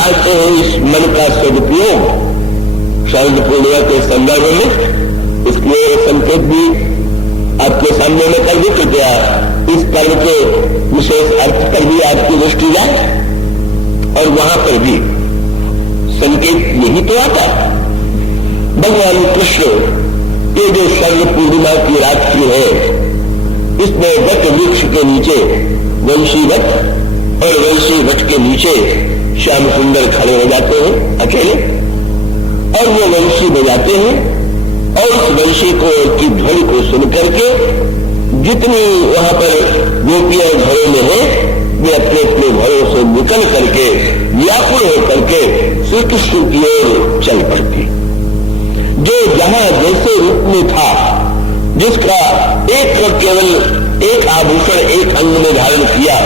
चाहते हैं इस मन का सदुपयोग शरद पूर्णिमा के संदर्भ में, इसलिए संकेत भी आपके सामने में कर भी कृपया इस पर्व के विशेष अर्थ पर भी आपकी दृष्टि जाए और वहां पर भी संकेत यही तो आता है। भगवान कृष्ण ये जो शरद पूर्णिमा की रात्रि है, इसमें वट वृक्ष के नीचे वंशी वट और वंशी वट के नीचे श्याम सुंदर खड़े हो जाते हैं अकेले, और वो वंशी बजाते हैं और उस वंशी को की ध्वनि को सुन करके जितनी वहां पर गोपियां घरों में है वे अपने अपने घरों से निकल करके व्याकुल होकर के श्री कृष्ण की ओर चल पड़ती। जो जहां जैसे रूप में था, जिसका एक केवल एक आभूषण एक अंग में धारण किया,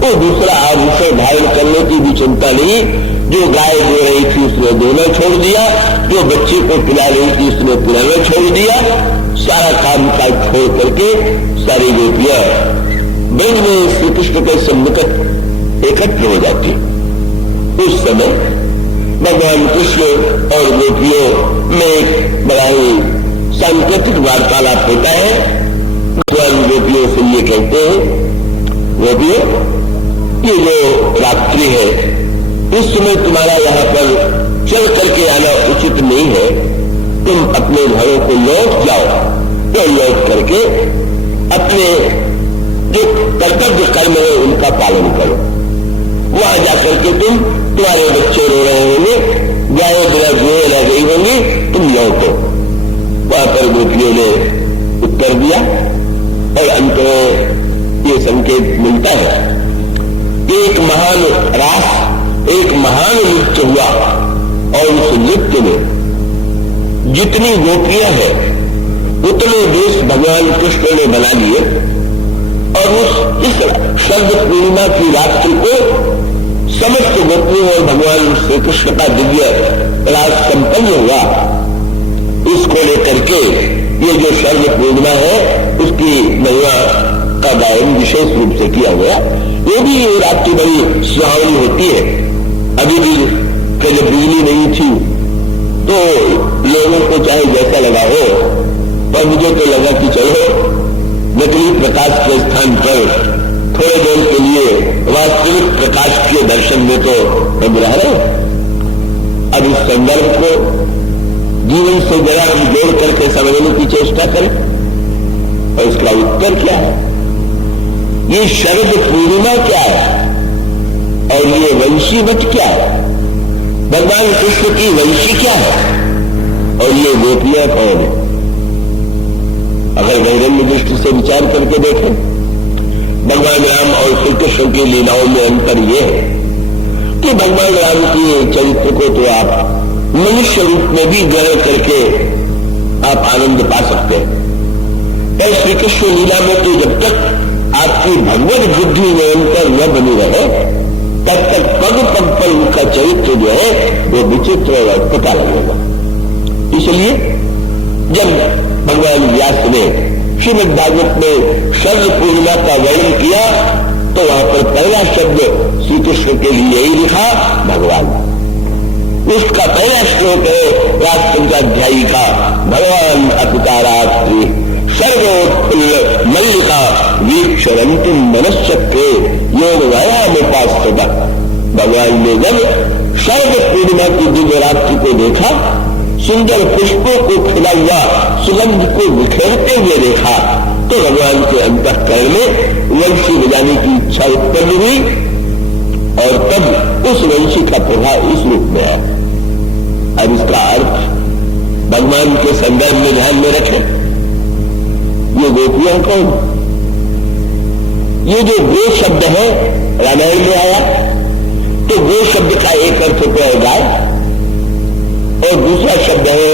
वो दूसरा आभूषण धारण करने की भी चिंता नहीं। जो गाय दे रही थी उसने देना छोड़ दिया, जो बच्चे को पिला रही थी उसने पिलाना छोड़ दिया, सारा काम काज छोड़ करके सारी गोपियां ब्रज में श्री कृष्ण के सन्निकट एकत्र हो जाती। उस समय भगवान कृष्ण और गोपियों में एक बड़ा ही सांकेतिक वार्तालाप होता है। भगवान गोपियों से ये कहते हैं, गोपियों ये जो रात्रि है इस समय तुम्हारा यहाँ पर चल करके आना उचित नहीं है, तुम अपने घरों को लौट जाओ, तो लौट करके अपने जो कर्तव्य कर्म है उनका पालन करो। वहां जाकर के तुम्हारे बच्चे रो रहे होंगे, गाय बिना जुए रह गई होंगी, तुम लौटो। वहां पर गोपियों ने उत्तर दिया और अंत में ये संकेत मिलता है, एक महान रास, एक महान नृत्य हुआ और उस नृत्य में जितनी गोपियां हैं उतने देश भगवान कृष्ण ने बना लिए और इस शरद पूर्णिमा की रात्रि को समस्त गोपियों और भगवान श्री कृष्ण का दिव्य राज संपन्न हुआ। इसको लेकर के ये जो शरद पूर्णिमा है उसकी महिमा का गायन विशेष रूप से किया गया। ये भी रात्रि बड़ी सुहावनी होती है। अभी भी जब बिजली नहीं थी तो लोगों को चाहे जैसा लगा हो, पर मुझे तो लगा कि चलो नकली प्रकाश के स्थान पर थोड़े देर के लिए वास्तविक प्रकाश के दर्शन में तो हम रह रहे। अब इस संदर्भ को जीवन से जरा हम जोड़ करके समझने की चेष्टा करें और इसका उत्तर क्या है। ये शरद पूर्णिमा क्या है और ये वंशी वट क्या है, भगवान कृष्ण की वंशी क्या है और ये गोपियां कौन है। अगर वैरम्य दृष्टि से विचार करके देखें, भगवान राम और श्री कृष्ण की लीलाओं में अंतर यह है कि भगवान राम के चरित्र को तो आप मनुष्य रूप में भी ग्रहण करके आप आनंद पा सकते हैं, पर श्री कृष्ण लीला में तो जब तक आपकी भगवत बुद्धि निरंतर न बनी रहे तब तक पग पग पर उनका चरित्र जो है वो विचित्र और अद्भुत लगेगा। इसलिए जब भगवान व्यास ने श्रीमद् भागवत में शरद पूर्णिमा का वर्णन किया तो वहां पर पहला शब्द श्री कृष्ण के लिए यही लिखा, भगवान। उसका पहला श्लोक है राजपंचाध्यायी का, भगवान अपितारात्रि सर्वोत्फुल्ल मल्लिका वीक्षरंतिम मनश्चक्रे योग व्यायामोपास्थित। भगवान ने जब शरद पूर्णिमा की दिव्य रात्रि को देखा, सुंदर पुष्पों को खिला हुआ सुगंध को बिखेरते हुए देखा, तो भगवान के अंतःकरण में वंशी बजाने की इच्छा उत्पन्न हुई और तब उस वंशी का प्रभाव इस रूप में आया। अब इसका अर्थ भगवान के संदर्भ में ध्यान में रखें। ये गोपियां कौन? ये जो गो शब्द है रामायण में आया, तो गो शब्द का एक अर्थ होता है गाय और दूसरा शब्द है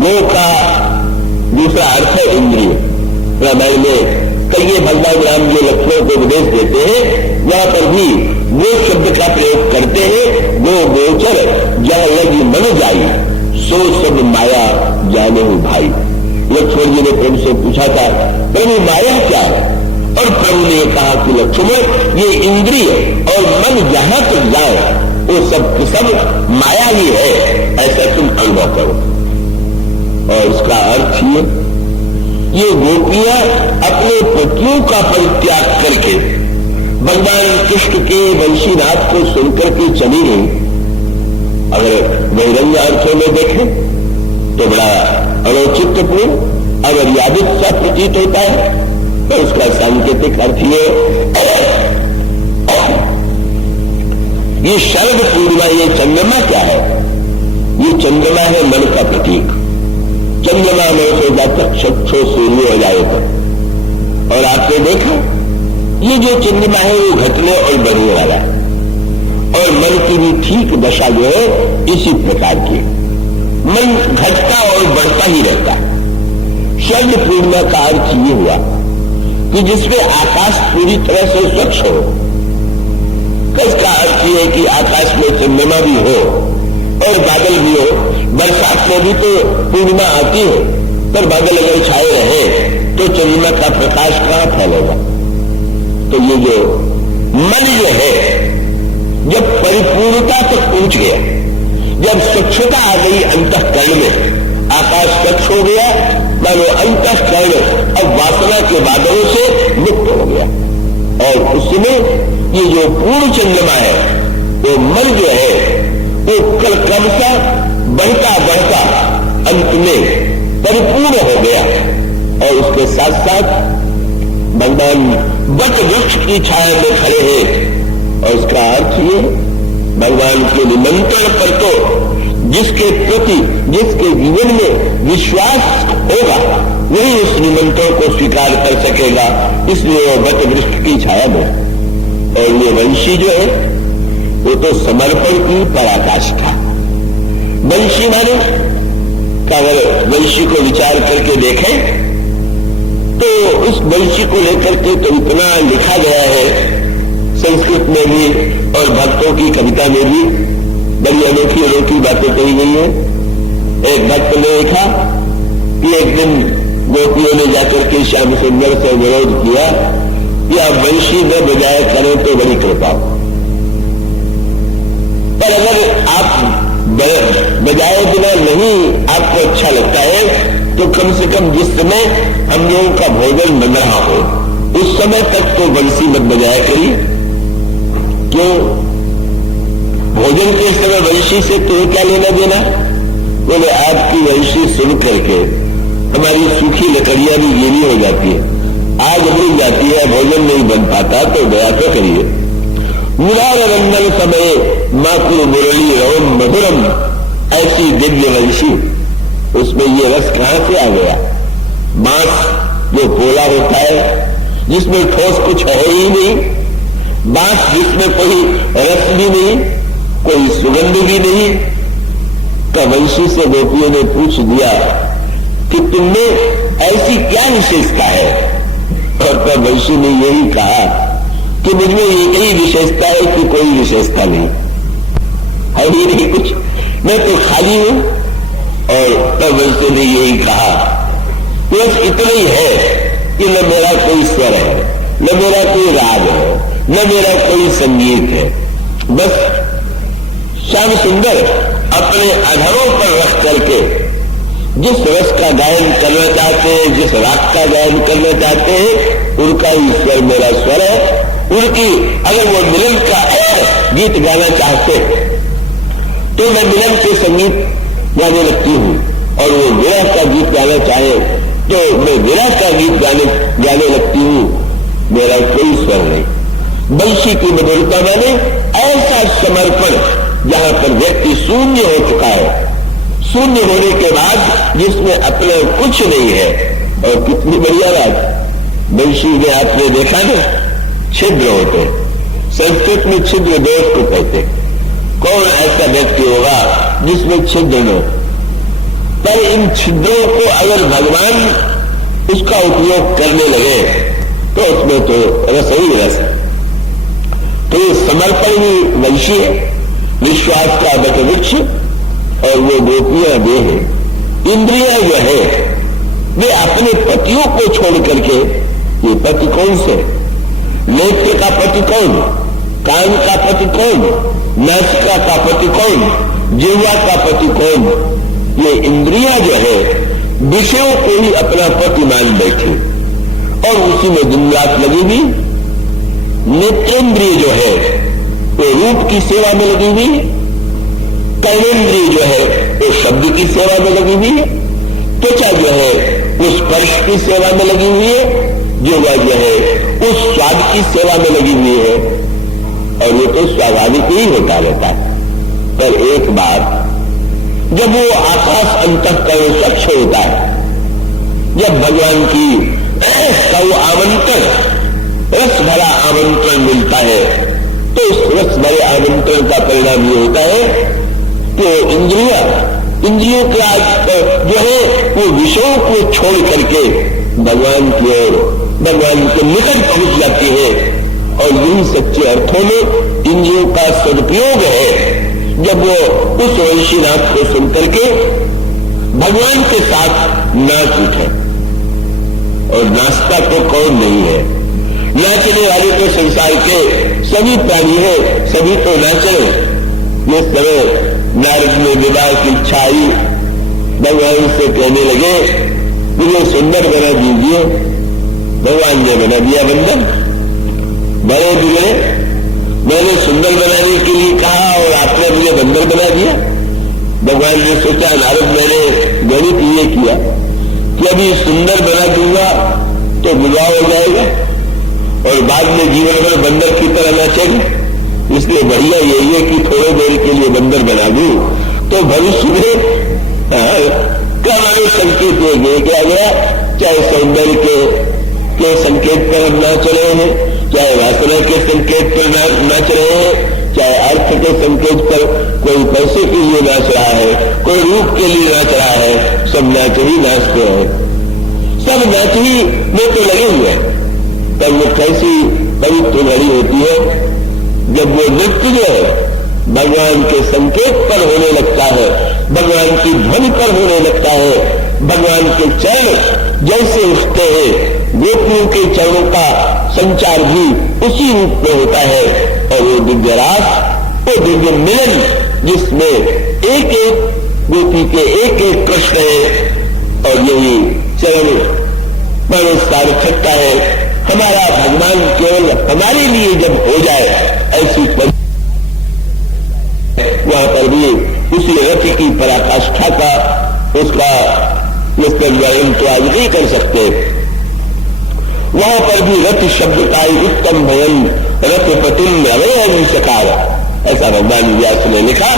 गो का दूसरा अर्थ है इंद्रिय। रामायण में कई भगवान राम जो लक्ष्मण को उपदेश देते हैं वहां पर भी गो शब्द का प्रयोग करते हैं। गो गोचर जहाँ लगी मन जाई, सो सब माया जाने भाई। लक्ष्मण जी ने प्रभु से पूछा था, प्रभु माया क्या है? और प्रभु ने कहा कि लक्ष्मण ये इंद्रिय और मन जहां तक जाए वो सब सब माया ही है, ऐसा तुम अनुभव करो। और उसका अर्थ ये गोपियां अपने पतियों का परित्याग करके भगवान कृष्ण के वंशीनाथ को सुनकर के चली गई। अगर बहिरंग अर्थों में देखें तो बड़ा अनौचित्यपूर्ण अमर्यादित सा प्रतीत होता है, तो उसका सांकेतिक अर्थ ये शरद पूर्णिमा, ये चंद्रमा क्या है? ये चंद्रमा है मन का प्रतीक। चंद्रमा मन से जातक चक्षो सूर्य हो जाए तो, और आपने देखा ये जो चंद्रमा है वो घटने और बढ़ने वाला है, और मन की भी ठीक दशा जो है इसी प्रकार की, मन घटता और बढ़ता ही रहता है। शरद पूर्णिमा का अर्थ ये हुआ कि जिसमें आकाश पूरी तरह से स्वच्छ हो। इसका अर्थ यह है कि आकाश में चंद्रमा भी हो और बादल भी हो। बरसात में भी तो पूर्णिमा आती है, पर बादल अगर छाए रहे तो चंद्रमा का प्रकाश कहां फैलेगा? तो ये जो मन जो है जब परिपूर्णता तक पहुंच गया, जब स्वच्छता आ गई अंतःकरण में, आकाश स्वच्छ हो गया, मानो अंतःकरण अब वासना के बादलों से मुक्त हो गया, और उसमें ये जो पूर्ण चंद्रमा है वो मन जो है वो क्रमशः बढ़ता बढ़ता अंत में परिपूर्ण हो गया। और उसके साथ साथ भगवान वट वृक्ष की छाया में खड़े हैं, और उसका अर्थ ये भगवान के निमंत्रण पर तो जिसके प्रति जिसके जीवन में विश्वास होगा वही उस निमंत्रण को स्वीकार कर सकेगा, इसलिए वो वट वृक्ष की छाया में। और ये वंशी जो है वो तो समर्पण की पराकाष्ठा। वंशी माने अगर वंशी को विचार करके देखें तो उस वंशी को लेकर के तो इतना लिखा गया है संस्कृत में भी और भक्तों की कविता में भी, बड़ी अनोखी अनोखी बातें कही गई है। एक भक्त ने लिखा कि एक दिन गोपियों ने जाकर के श्याम सुंदर से विरोध किया कि आप वंशी में बजाय करें तो बड़ी कृपा हो, पर अगर आप बजाए बिना नहीं आपको अच्छा लगता है तो कम से कम जिस समय हम लोगों का भोजन बन रहा हो उस समय तक तो बंसी मत बजाया करिए। क्यों? भोजन के समय वंशी से तुम्हें क्या लेना देना? बोले आपकी वंशी सुन करके हमारी सूखी लकड़ियां भी गीली हो जाती है, आग बुझ जाती है, भोजन नहीं बन पाता, तो दया तो करिए। मुरार रंजन समय माकुल मुरली रोम मधुरम, ऐसी दिव्य वंशी, उसमें ये रस कहां से आ गया? बांस जो पोला होता है जिसमें ठोस कुछ है ही नहीं, बांस जिसमें कोई रस भी नहीं, कोई सुगंध भी नहीं, तो वंशी से गोपियों ने पूछ दिया कि तुमने ऐसी क्या विशेषता है? और तब वंशी ने यही कहा कि मुझमें यही विशेषता है कि कोई विशेषता नहीं है, ही नहीं कुछ, मैं तो खाली हूं। और तब वंशी ने यही कहा बस इतना ही है कि न मेरा कोई स्वर है, न मेरा कोई राग है, न मेरा कोई संगीत है। बस श्याम सुंदर अपने अधरों पर रख करके जिस रस का गायन करना चाहते हैं, जिस राग का गायन करना चाहते हैं, उनका ही स्वर मेरा स्वर है। उनकी अगर वो मिलन का गीत गाना चाहते तो मैं मिलन के संगीत गाने लगती हूं, और वो विरह का गीत गाना चाहे तो मैं विरह का गीत गाने लगती हूं, मेरा कोई स्वर नहीं। बंशी की मधुरता माने ऐसा समर्पण जहां पर व्यक्ति शून्य हो चुका है, शून्य होने के बाद जिसमें अपना कुछ नहीं है। और कितनी बढ़िया बात, बंशी में आपने देखा ना, छिद्र होते, संस्कृत में छिद्र दोष को कहते। कौन ऐसा व्यक्ति होगा जिसमें छिद्र न हो? पर इन छिद्रों को अगर भगवान उसका उपयोग करने लगे तो उसमें तो रस ही रस है। तो ये समर्पण ही वंशी है, विश्वास का वटवृक्ष, और वो गोपियां वे हैं। इंद्रियां जो है वे अपने पतियों को छोड़ करके, ये पति कौन से? नेत्र का पति कौन? कान का पति कौन? नासिका का पति कौन, जिह्वा का पति कौन। ये इंद्रियां जो है विषयों को ही अपना पति मान बैठे और उसी में दिन रात लगी हुई। नेत्रेंद्रिय जो है वो रूप की सेवा में लगी हुई है, कर्मेंद्रिय जो है वो शब्द की सेवा में लगी हुई है, त्वचा जो है वो स्पर्श की सेवा में लगी हुई है, जिह्वा जो है उस स्वाद की सेवा में लगी हुई है। और ये तो स्वाभाविक ही होता रहता है। पर एक बार जब वो आकाश अंतःकरण स्वच्छ होता है, जब भगवान की सौ आमंत्रण, रस भरा आमंत्रण मिलता है, तो उस रस भरे आमंत्रण का परिणाम ये होता है कि इंद्रियों के आज जो है वो विषयों को छोड़ करके भगवान की ओर, भगवान के निकट पहुंच जाती है। और यही सच्चे अर्थों में इंद्रियों का सदुपयोग है। जब वो उस वंशीनाथ को सुनकर के भगवान के साथ नाच उठे, और नाचता तो कौन नहीं है, नाचने वाले तो संसार के सभी प्राणी हैं, सभी तो नाचे। ये समय नारद में विवाह की इच्छा आई, भगवान से कहने लगे मुझे सुंदर बना दीजिए। भगवान ने बना दिया बंदर। बड़े बिगड़े, मैंने सुंदर बनाने के लिए कहा और आपने मुझे बंदर बना दिया। भगवान ने सोचा नारद मैंने गणित ये किया कि अभी सुंदर बना दूंगा तो विवाह हो जाएगा और बाद में जीवन भर बंदर की तरह नाचेगा। इसलिए बढ़िया यही है कि थोड़े देर के लिए बंदर बना दूं तो भविष्य में हमारे संकेत ये क्या गया, चाहे सौंदर्य के संकेत पर हम नाच रहे हैं, चाहे वासना के संकेत पर नाच रहे हैं, चाहे अर्थ के संकेत पर, कोई पैसे के लिए नाच रहा है, कोई रूप के लिए नाच रहा है, सब नाच ही नाचते हैं, सब नाच ही में तो लगे हुए हैं। तब वो कैसी पवित्र घड़ी होती है जब वो नृत्य जो है भगवान के संकेत पर होने लगता है, भगवान की ध्वनि पर होने लगता है। भगवान के चरण जैसे उठते हैं, गोपियों के चरणों का संचार भी उसी रूप में होता है। और वो दिव्य रास, वो दिव्य मिलन जिसमें एक एक गोपी के एक एक कृष्ण है और यही चरण पर सार्थकता है। हमारा भगवान केवल हमारे लिए जब हो जाए ऐसी वहां पर भी उसी रथ की पराकाष्ठा का उसका वर्णन तो आज नहीं कर सकते। वहां पर भी रथ शब्द का उत्तम भयन रथ पतिम रवयन सकार, ऐसा भगवान व्यास ने लिखा।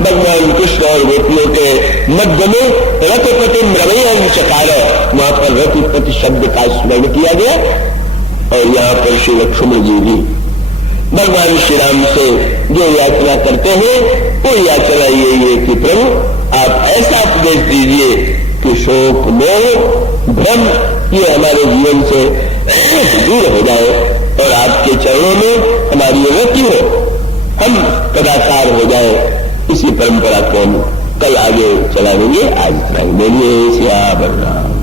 भगवान कृष्ण और गोपियों के मध्य में रथ पतिम रवयन सकार, वहां पर रथपति शब्द का स्मरण किया गया। और यहां पर श्री लक्ष्मण जी भी भगवान श्री राम से जो याचना करते हैं वो याचना यही है कि प्रभु आप ऐसा उपदेश दीजिए कि शोक मोह भ्रम ये हमारे जीवन से दूर हो जाए और आपके चरणों में हमारी रति हो, हम कदाचार हो जाए। इसी परंपरा को हम कल आगे चलाएंगे। आज इतना ही। बोलिए श्याम राम।